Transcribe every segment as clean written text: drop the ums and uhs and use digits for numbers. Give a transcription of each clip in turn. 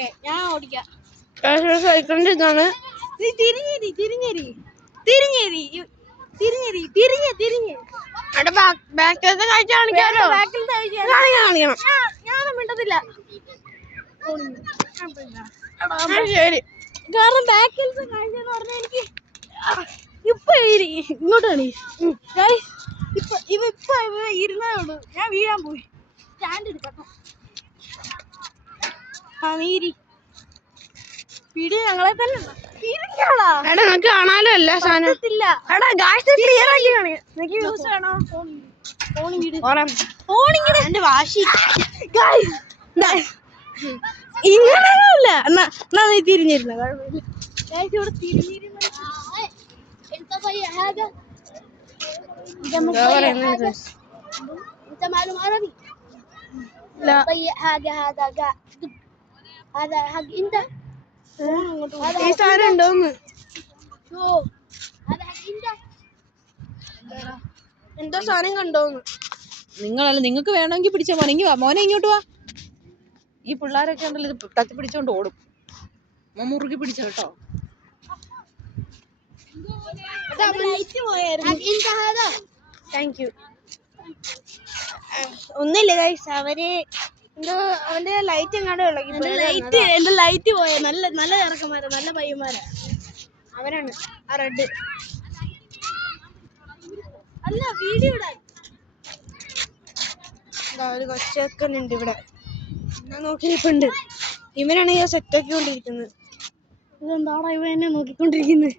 Okay ഞാൻ ഓടിക്കാം. സൈക്കിളിന്റെ ഇതാണ്. ബാക്കിലത്തെ കാഴ്ച കാണിക്കാമല്ലോ. ഞാനും മിണ്ടത്തില്ല. ശരി. കാരണം ബാക്കിലത്തെ കാഴ്ച എന്ന് പറഞ്ഞാൽ എനിക്ക് ഇപ്പൊ ഇങ്ങോട്ടാണ് ഇപ്പൊ ഇരുന്നേ ഉള്ളൂ. ഞാൻ വീഴാൻ പോയി. സ്റ്റാൻഡ് എടുക്കട്ടോ. വീഡിയോ ഞങ്ങളെ തന്നെ നമുക്ക് കാണാലോ എല്ലാ സാധനം. എന്റെ വാശി ഇങ്ങനെയല്ല. എന്നാ നീ തിരിഞ്ഞിരുന്ന ഇവിടെ തിരിഞ്ഞിരുന്ന ഈ സാധനം ഉണ്ടോന്ന് എന്തോ സാധനം കണ്ടോന്ന്. നിങ്ങളല്ല, നിങ്ങൾക്ക് വേണമെങ്കിൽ പിടിച്ച മോനെ ഇങ്ങോട്ട് വാ. ഈ പിള്ളേരൊക്കെ ഉണ്ടല്ലോ ഇത് തത്തി പിടിച്ചോണ്ട് ഓടും. മുറുകി പിടിച്ച കേട്ടോ. Thank you. ഒന്നില്ല ഗൈസ്, അവര് എന്തോ അവന്റെ ലൈറ്റ് എങ്ങാണ്ട് എന്റെ ലൈറ്റ് പോയ. നല്ല ഇറക്കന്മാരാ, നല്ല പയ്യന്മാരാ അവരാണ്. ആ റെഡ് അല്ല വീഡിയോ ഇടാൻ. ഒരു കൊച്ചക്കനുണ്ട് ഇവിടെ. ഞാൻ നോക്കിയിട്ടുണ്ട്. ഇവനാണ് ഞാൻ സെറ്റാക്കി കൊണ്ടിരിക്കുന്നത്. ഇതെന്താടാ ഇവ എന്നെ നോക്കിക്കൊണ്ടിരിക്കുന്നത്?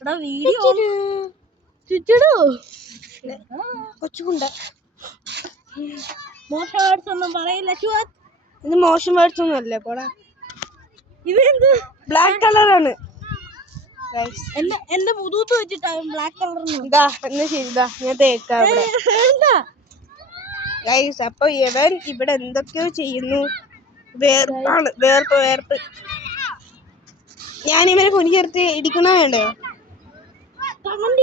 എടാ വീഡിയോ ചുറ്റിടോ. കൊച്ചുകുണ്ട. മോശം വേർഡ്സ് ഒന്നും പറയില്ല. ഇത് മോശം വേർഡ്സ് ഒന്നും അല്ലേ പോടാ. ഇതെന്ത് ബ്ലാക്ക് കളറാണ്. എന്റെ മുതൂത്ത് വെച്ചിട്ടാ ബ്ലാക്ക് കളറിന്. ഇതാ എന്നാ ശരിതാ ഞാൻ തേക്കാം ഇവിടെ. ഗൈസ് അപ്പൊ ഇവൻ ഇവിടെ എന്തൊക്കെയോ ചെയ്യുന്നു. വേർപ്പ്. ഞാൻ ഇവനെ കുനിച്ചെടുത്ത് ഇടിക്കണോ വേണ്ടയോ? കമന്റ്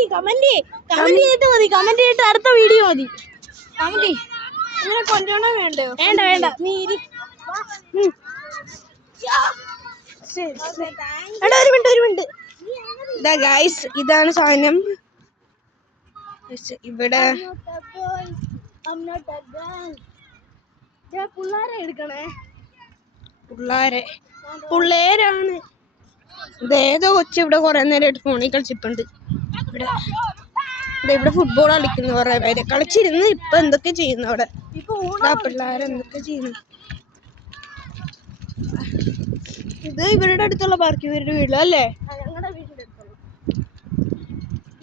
ചെയ്തിട്ട് മതി. കമന്റ് ചെയ്തിട്ട് അടുത്ത വീഡിയോ മതി. കമന്റ് ഇങ്ങനെ കൊണ്ടുപോകണോ വേണ്ടയോ? വേണ്ട നീ ഒരു മിനിറ്റ്. ഇതാ ഗൈസ് ഇതാണ് സാധനം. ഇവിടെ പിള്ളേരാണ്. ഇതേതോ കൊച്ചു ഇവിടെ കുറെ നേരമായിട്ട് ഫോണിൽ കളിച്ചിപ്പുണ്ട്. ഇവിടെ ഫുട്ബോൾ കളിക്കുന്നു. കുറെ പേര് കളിച്ചിരുന്ന് ഇപ്പൊ എന്തൊക്കെ ചെയ്യുന്നു അവിടെ. പിള്ളേരെന്തൊക്കെ ചെയ്യുന്നു. ഇത് ഇവരുടെ അടുത്തുള്ള പാർക്ക്. ഇവരുടെ വീട്ടിലല്ലേ? ഞങ്ങളുടെ വീടിന്റെ അടുത്തുള്ള.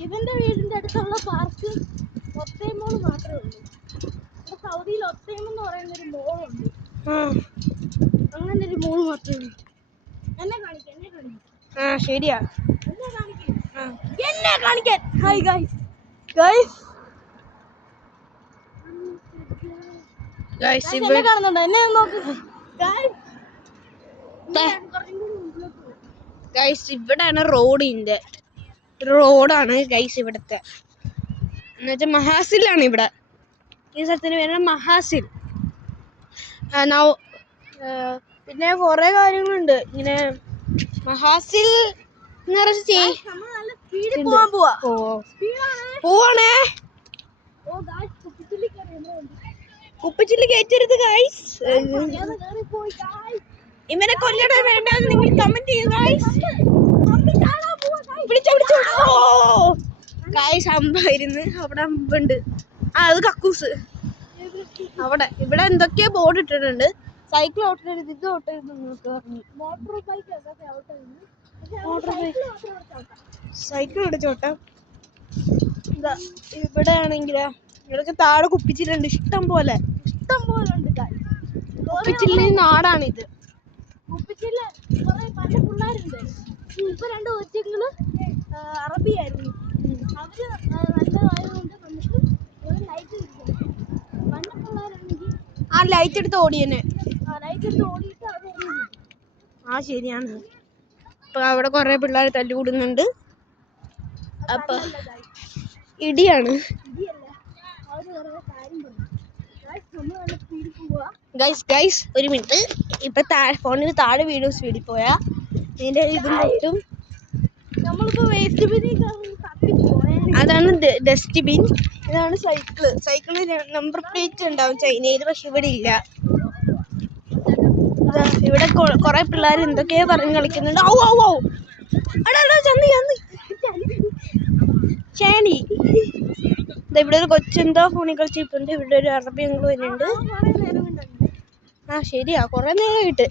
ഇവന്റെ വീടിന്റെ അടുത്തുള്ള പാർക്ക് ഒത്തേമോള് മാത്രമേ ഉള്ളൂ. സൗദിയിൽ ഒത്തേം എന്ന് പറയുന്ന ഒരു മോളുണ്ട്. അങ്ങനെ ഒരു മോള് മാത്രമേ ഉള്ളൂ. എന്നെ കാണിക്കാൻ. ശരിയാ, എന്നെ കാണിക്കാൻ. ഹായ് ഗൈസ് എന്നെ കാണുന്നുണ്ടോ? എന്നെ നോക്ക് ഗൈസ്. ഇവിടെയാണ് റോഡാണ് ഗൈസ് ഇവിടത്തെ. എന്നുവെച്ചാൽ മഹാസിലാണ് ഇവിടെ. ഈ സ്ഥലത്തിന് പേരാണ് മഹാസിൽ. പിന്നെ കുറെ കാര്യങ്ങളുണ്ട് ഇങ്ങനെ മഹാസിൽ പോവാണേ. കുപ്പിച്ചില്ലി കയറ്റരുത് ഗൈസ്. ഇവനെ കൊല്ലണോ വേണ്ടെന്ന് നിങ്ങൾ കമന്റ് ചെയ്യൂ ഗൈസ്. ഗൈസ് അമ്പായിരുന്നു. അവിടെ അമ്പുണ്ട്. അത് കക്കൂസ്. ഇവിടെ എന്തൊക്കെയോ ബോർഡ് ഇട്ടിട്ടുണ്ട്. സൈക്കിൾ ഓട്ടരുത്, ഇത് ഓട്ടരുത് എന്നൊക്കെ പറഞ്ഞു. സൈക്കിൾ ഓടിച്ചോട്ടാം. ഇവിടെ ആണെങ്കിലാ ഇവിടൊക്കെ താഴെ കുപ്പിച്ചില്ലുണ്ട്. ഇഷ്ടം പോലെ ഉണ്ട്. കുപ്പിച്ചില്ലി നാടാണിത്. കുപ്പിച്ചില്ല കുറെ പല പിള്ളേരുണ്ട്. ഇപ്പൊ 2 കൊച്ചുങ്ങള് അറബിയായിരുന്നു. അവര് നല്ലതായതുകൊണ്ട് നമുക്ക് ലൈറ്റ് കിട്ടും. പല പിള്ളേരാണെങ്കിൽ ആ ലൈറ്റ് എടുത്ത് ഓടിയനെ. ലൈറ്റ് എടുത്ത് ഓടിയിട്ട് അത് ശരിയാണ്. അപ്പൊ അവിടെ കുറെ പിള്ളേർ തല്ലുകൂടുന്നുണ്ട്. അപ്പൊ ഇടിയാണ്. അവര് കുറെ കാര്യം പറയും. നമ്മൾ നല്ല സ്പീഡിൽ പോവാ. ഗൈസ് ഒരു മിനിറ്റ്. ഇപ്പൊ ഫോണിന് താഴെ വീഡിയോ സ്പീഡിൽ പോയാ ഇതിന്റെ ഇത് മൊത്തം നമ്മളിപ്പോ വേസ്റ്റ് ബിന്നിൽ തപ്പിപ്പോയെ. അതാണ് ഡസ്റ്റ്ബിൻ. ഇതാണ് സൈക്കിളിന് നമ്പർ പ്ലേറ്റ് ഉണ്ടാവും ചൈനയിൽ, പക്ഷെ ഇവിടെ ഇല്ല. ഇവിടെ കൊറേ പിള്ളേർ എന്തൊക്കെയോ പറഞ്ഞ് കളിക്കുന്നുണ്ട്. ഔ ഔ ഔ ചേണി. ഇവിടെ ഒരു കൊച്ചെന്തോ ഫോണിൽ കളിച്ചിട്ടുണ്ട്. ഇവിടെ ഒരു അറബി അങ്കിൾ വരുന്നുണ്ട്. ആ ശരിയാ, കൊറേ നേരമായിട്ട്.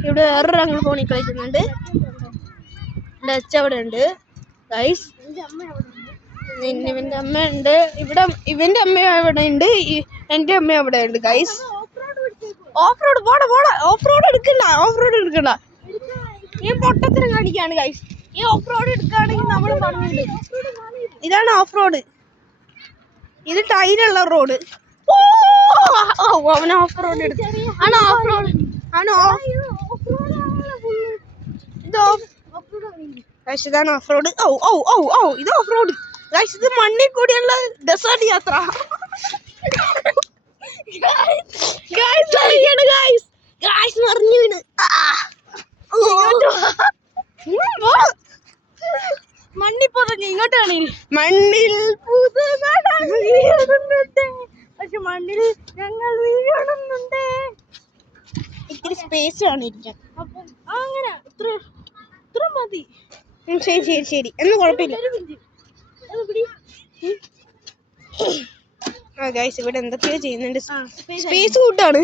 ഇവിടെ വേറൊരു അങ്കിൾ ഫോണിൽ കളിക്കുന്നുണ്ട്. ഡച്ച് അവിടെ ഉണ്ട് ഗൈസ്. ഇവന്റെ അമ്മ ഉണ്ട് ഇവിടെ. ഇവന്റെ അമ്മ അവിടെ ഉണ്ട്. എന്റെ അമ്മ അവിടെ ഉണ്ട് ഗൈസ്. ഓഫ് റോഡ് പോടാ. ഓഫ് റോഡ് എടുക്കണ്ട. ഈ പൊട്ടത്തിനും കാണിക്കാണ് ഗൈസ്. ഈ ഓഫ് റോഡ് എടുക്കുകയാണെങ്കിൽ നമ്മൾ പറഞ്ഞിട്ടുണ്ട്. ഇതാണ് ഓഫ് റോഡ്. ഇത് ടൈലുള്ള റോഡ്. അവൻ ഓഫ് റോഡ് എടുത്തു. ഇതാണ് ഓഫ് റോഡ്. ഇത് ഓഫ് റോഡ് ഗൈസ്. ഇത് മണ്ണിൽ കൂടിയുള്ള ഡെസേർട്ട് യാത്ര. മറിഞ്ഞു വീണ് മണ്ണിൽ പറഞ്ഞു. ഇങ്ങോട്ടാണ് മണ്ണിൽ പക്ഷെ മണ്ണിൽ ഞങ്ങൾ വീഴണമെന്നുണ്ട്. ഇത്തിരി സ്പേസ് ആണ് ഇരിക്കാൻ. അപ്പം അങ്ങനെ ഇത്ര മതി. ശരി എന്ന് കുഴപ്പമില്ല. ഗൈസ് ഇവിടെ എന്തൊക്കെയോ ചെയ്യുന്നുണ്ട്. സ്പേസ് കൂട്ടാണ്.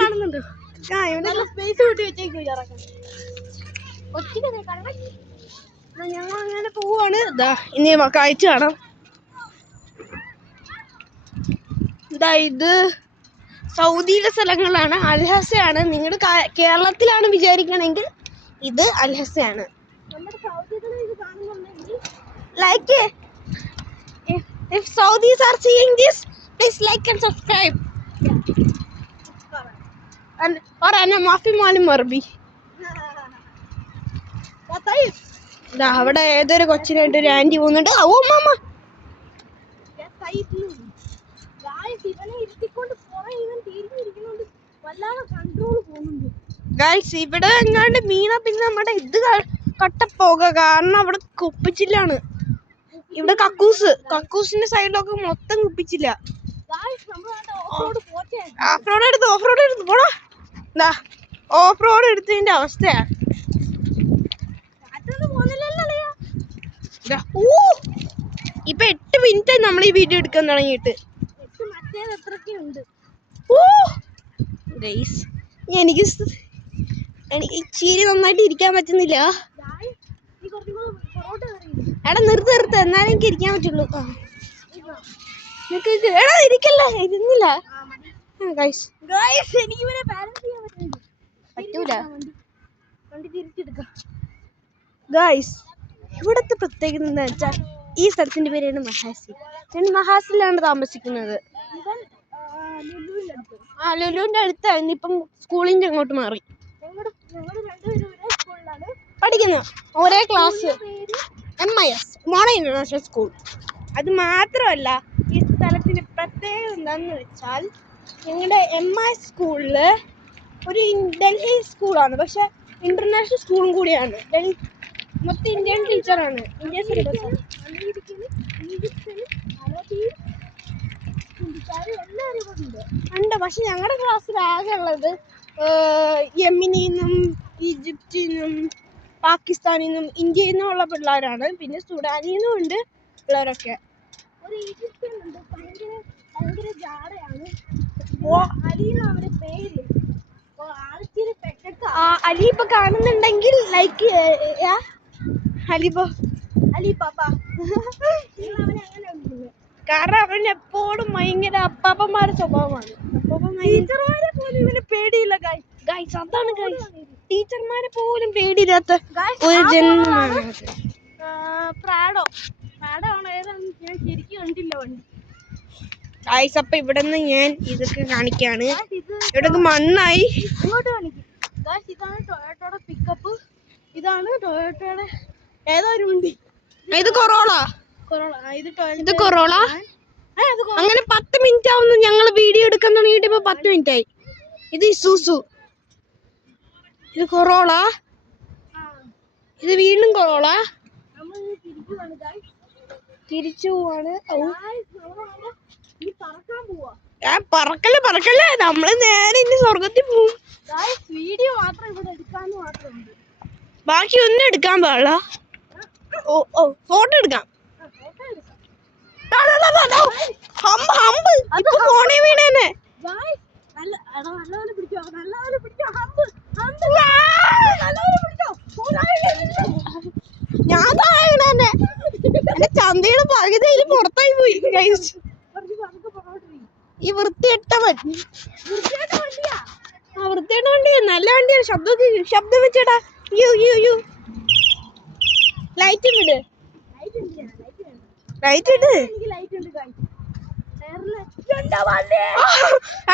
കാണുന്നുണ്ടോ? സ്പേസ് കൂട്ടി വെച്ചേക്കും. ഞങ്ങൾ അങ്ങനെ പോവാണ്. ഇനി കാഴ്ച കാണാം. ഇത് സൗദിയിലെ സ്ഥലങ്ങളാണ്. അൽഹസയാണ്. നിങ്ങളുടെ കേരളത്തിലാണ് വിചാരിക്കണമെങ്കിൽ ഇത് അൽഹസയാണ്. നമ്മുടെ സൗദിയിൽ ഇത് കാണുന്നുണ്ടെങ്കിൽ like if Saudis are seeing this, please like and subscribe. और अना माफी मालूम मरबी. അവിടെ ഏതൊരു കൊച്ചിനായിട്ട് ഒരു ആന്റി പോകുന്നുണ്ട്. ഓ മാമ ഗൈസ് ഇവിടെ എങ്ങാണ്ട് മീന. പിന്നെ നമ്മുടെ ഇത് കട്ടപ്പോക. കാരണം അവിടെ കുപ്പിച്ചില്ലാണ്. ഇവിടെ കക്കൂസിന്റെ സൈഡിലൊക്കെ മൊത്തം കുപ്പിച്ചില്ല. ഓഫ് റോഡ് എടുത്ത് പോടാ. ഓഫ് റോഡ് എടുത്തതിന്റെ അവസ്ഥയാ. ഇപ്പൊ 8 മിനിറ്റ് നമ്മൾ ഈ വീഡിയോ എടുക്കാൻ തുടങ്ങിയിട്ട്. എനിക്ക് ചിരി നന്നായിട്ട് ഇരിക്കാൻ പറ്റുന്നില്ല. എടാ നിർത്ത്. എന്നാലും എനിക്ക് ഇരിക്കാൻ പറ്റുള്ളൂ. എടാ ഇരിക്കല്ല. ഇരുന്നില്ല പറ്റൂല ഗൈസ്. ഇവിടത്തെ പ്രത്യേകത എന്താ വെച്ചാൽ ഈ സ്ഥലത്തിന്റെ പേരാണ് മഹാസി. ഞാൻ മഹാസിലാണ് താമസിക്കുന്നത്. ലുലുവിന്റെ അടുത്തായിരുന്നു. ഇപ്പം സ്കൂളിന്റെ അങ്ങോട്ട് മാറി പഠിക്കുന്നു. ഒരേ class. MIS model international school. അത് മാത്രമല്ല ഈ സ്ഥലത്തിന്റെ പ്രത്യേകത എന്താണെന്ന് വെച്ചാൽ ഞങ്ങളുടെ MIS സ്കൂളില് ഒരു ഡൽഹി സ്കൂളാണ്. പക്ഷെ ഇന്റർനാഷണൽ സ്കൂളും കൂടിയാണ്. ഡൽഹി മൊത്തം ഇന്ത്യൻ ടീച്ചറാണ്. ഇന്ത്യൻ സിലബസ് ഉണ്ട്. പക്ഷെ ഞങ്ങളുടെ ക്ലാസ്സിൽ ആകെ ഉള്ളത് യമനിന്നും ഈജിപ്തിന്നും പാകിസ്ഥാനിൽ നിന്നും ഇന്ത്യയിൽ നിന്നും ഉള്ള പിള്ളേരാണ്. പിന്നെ സുഡാനിൽ നിന്നും ഉണ്ട് പിള്ളേരൊക്കെ. ഒരു ഈജിപ്തിലുണ്ട്. ഭയങ്കര ജാടയാണ്. അലിയുടെ പേര് അലി ഇപ്പൊ കാണുന്നുണ്ടെങ്കിൽ ലൈക്ക് അലി പാപ്പ. കാരണം അവൻ എപ്പോഴും ഭയങ്കര അപ്പാപ്പന്മാരുടെ സ്വഭാവമാണ്. ടീച്ചർമാരെ പോലും ഇവന് പേടിയില്ല. ഗൈസ് അതാണ് ടീച്ചർമാരെ പോലും പേടിയില്ലാത്ത ഒരു ജന്മമാണ്. പ്രാഡോ ആണോ ഏതാണ്? ഞാൻ ശരിക്കും കണ്ടില്ല വണ്ടി. ഗൈസ് അപ്പൊ ഇവിടെ നിന്ന് ഞാൻ ഇതൊക്കെ കാണിക്കാണ്. ഇവിടെ മണ്ണായി. ഇങ്ങോട്ട് കാണിക്കും. ഇതാണ് ടൊയോട്ടയുടെ പിക്കപ്പ്. ഇതാണ് ടൊയോട്ടയുടെ ഏതോ ഒരു വണ്ടി. ഇത് കൊറോള. ഇത് ഇത് കൊറോള. അങ്ങനെ 10 മിനിറ്റ് ആവുന്നു ഞങ്ങൾ വീഡിയോ എടുക്കാൻ തുടങ്ങിയിട്ട്. ഇപ്പൊ 10 മിനിറ്റ് ആയി. ഇത് ഇസൂസു, ഇത് കൊറോള, ഇത് വീണ്ടും കൊറോള. തിരിച്ചു പോവാണ്. പറക്കല്ലേ നമ്മള് നേരെ ഇനി സ്വർഗത്തിൽ പോവും. വീഡിയോ മാത്രം ഇവിടെ എടുക്കാന്ന് മാത്രമുണ്ട്, ബാക്കി ഒന്നും എടുക്കാൻ പാടില്ല. ഫോട്ടോ എടുക്കാം. ഫോണേ വീണേനെ. നല്ലപോലെ പിടിച്ചോ. ഞാൻ താഴെ എന്റെ ചന്തയുടെ പകുതിയിൽ പുറത്തായി പോയി. ഈ വൃത്തിയിട്ടവൻ. വൃത്തിയിട്ട വണ്ടിയാ, നല്ല വണ്ടിയാണ്. ശബ്ദം വെച്ചേടാ. ലൈറ്റ് ഇട്. ലൈറ്റ് ഇട്.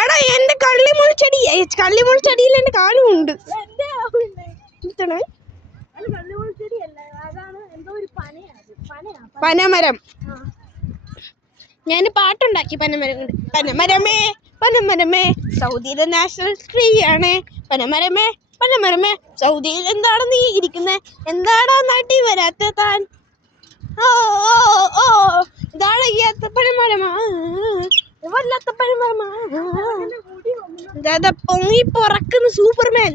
എടാ എന്റെ കള്ളിമുൾച്ചെടിയിൽ എന്റെ കാലും ഉണ്ട്. പനമരം. ഞാൻ പാട്ടുണ്ടാക്കി പനമരം കൊണ്ട്. പനമരമേ പനമരമേ സൗദിയിലെ നാഷണൽ ട്രീ ആണ്. പനമരമേ പനമരമേ സൗദിയിൽ എന്താണ് നീ ഇരിക്കുന്നേ, എന്താടാ നാട്ടിൽ വരാത്ത താൻ? ഓ ഓ ഓ ഇതാണ് ഈ അത്തപ്പനമരമാ, വല്ലാത്ത പനമരമാ. പൊങ്ങി പറക്കുന്ന സൂപ്പർമാൻ.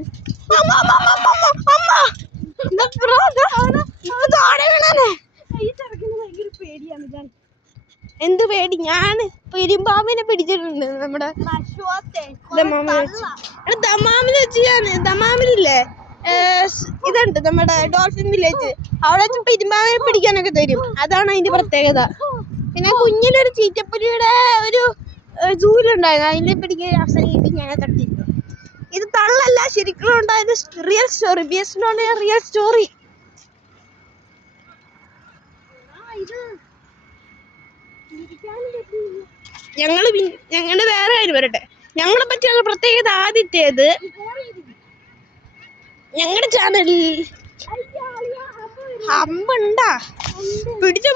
എന്ത് പേടി? ഞാൻ പെരുമ്പാമ്പിനെ പിടിച്ചിട്ടുണ്ട് നമ്മുടെ ദമാമിലില്ലേ ഇതുണ്ട് നമ്മുടെ ഡോൾഫിൻ വില്ലേജ്. അവിടെ പെരുമ്പാമ്പിനെ പിടിക്കാനൊക്കെ തരും. അതാണ് അതിന്റെ പ്രത്യേകത. പിന്നെ കുഞ്ഞിലൊരു ചീറ്റപ്പുലിയുടെ ഒരു സൂര്യണ്ടായിരുന്നു, അതിനെ പിടിക്കാൻ അവസരം കിട്ടി, ഞാൻ തട്ടിയിരുന്നു. ഇത് തള്ളല്ല, ശരിക്കും ഉണ്ടായത് real story, based on A real story. ഞങ്ങള് വേറെ കാര്യം വരട്ടെ. ഞങ്ങളെ പറ്റിയുള്ള പ്രത്യേകത ആദ്യത്തേത്, ഞങ്ങളുടെ ചാനലിൽ ഹമ്പുണ്ടാ. പിടിച്ചോ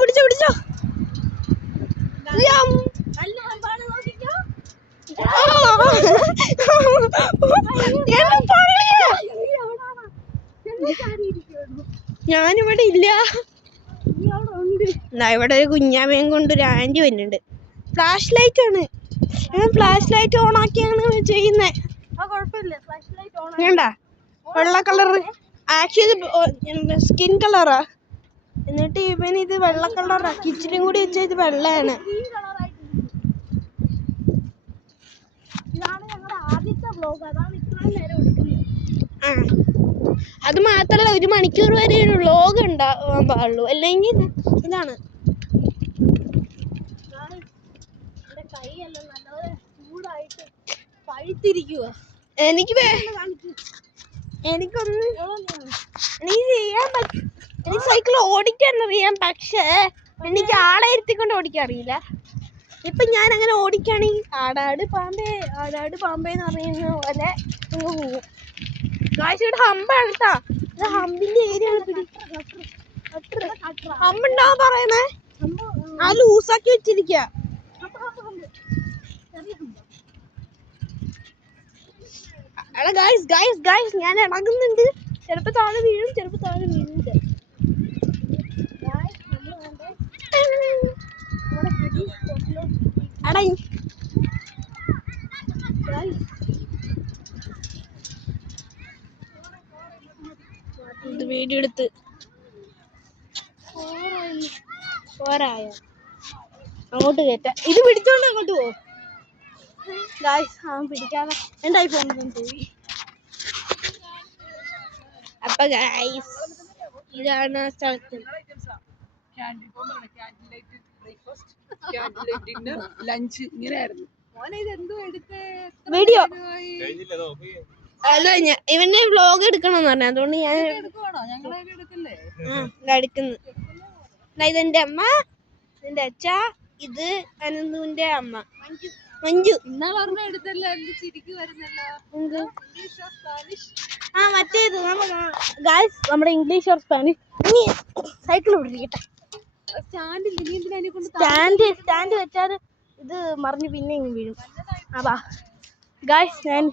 ഞാനിവിടെ ഇല്ല. ഇവിടെ ഒരു കുഞ്ഞാമയും കൊണ്ട് ഒരു ആന്റി വരുന്നുണ്ട്. ഫ്ലാഷ് ലൈറ്റ് ആണ്. ഞാൻ ഫ്ലാഷ് ലൈറ്റ് ഓൺ ആക്കിയാണ് ചെയ്യുന്നത്. വേണ്ട, വെള്ള കളറ് ആക്ച്വലി സ്കിൻ കളറാ. എന്നിട്ട് ഇവൻ ഇത് വെള്ള കളറാ. കിച്ചനും കൂടി വെച്ചാൽ ഇത് വെള്ളയാണ്. അത് മാത്രല്ല, 1 മണിക്കൂർ വരെ ഒരു വ്ലോഗ് ഉണ്ടാവാൻ പാടുള്ളൂ, അല്ലെങ്കിൽ ഇതാണ്. എനിക്ക് സൈക്കിൾ ഓടിക്കാൻ അറിയാം, പക്ഷേ എനിക്ക് ആളെ ഇരുത്തിക്കൊണ്ട് ഓടിക്കാൻ അറിയില്ല. ഇപ്പൊ ഞാൻ അങ്ങനെ ഓടിക്കുകയാണെങ്കിൽ ആടാട് പാമ്പേ എന്ന് പറയുന്ന പോലെ അങ്ങ് പോകും. ഇവിടെ ഹമ്പാണ് കേട്ടാ. ഇത് ഹമ്പിന്റെ ഏരിയ. ഹമ്പുണ്ടാവാൻ പറയണേ, ആ ലൂസാക്കി വെച്ചിരിക്ക. ഗായ്സ് ഞാൻ ഇളകുന്നുണ്ട്. ചിലപ്പോ താഴെ വീഴും. ഇത് വീഡിയോ എടുത്ത് പോരായോ? അങ്ങോട്ട് കയറ്റ. ഇത് പിടിച്ചോണ്ട് അങ്ങോട്ട് പോ. പിടിക്കാതെ എന്തായി പോയി. അപ്പൊ ഗൈസ് ഇതാണ് സ്ഥലത്ത്. വീഡിയോ അല്ല, ഇവന്റെ വ്ലോഗ് എടുക്കണമെന്ന് പറഞ്ഞു. അതുകൊണ്ട് ഞാൻ എടുക്കുന്നു. ഇതെന്റെ അമ്മ, ഇതെന്റെ അച്ഛ, ഇത് അനന്തുവിന്റെ അമ്മ മഞ്ജു. മറ്റേത് നമ്മുടെ ഇംഗ്ലീഷ് ഓർ സ്പാനിഷ്. സൈക്കിൾ പിടിക്കട്ടെ. സ്റ്റാൻഡ് വെച്ചാൽ ഇത് മറിഞ്ഞ് പിന്നെ ഇങ്ങ് വീഴും. അതാ ഗായ്സ് ഞാൻ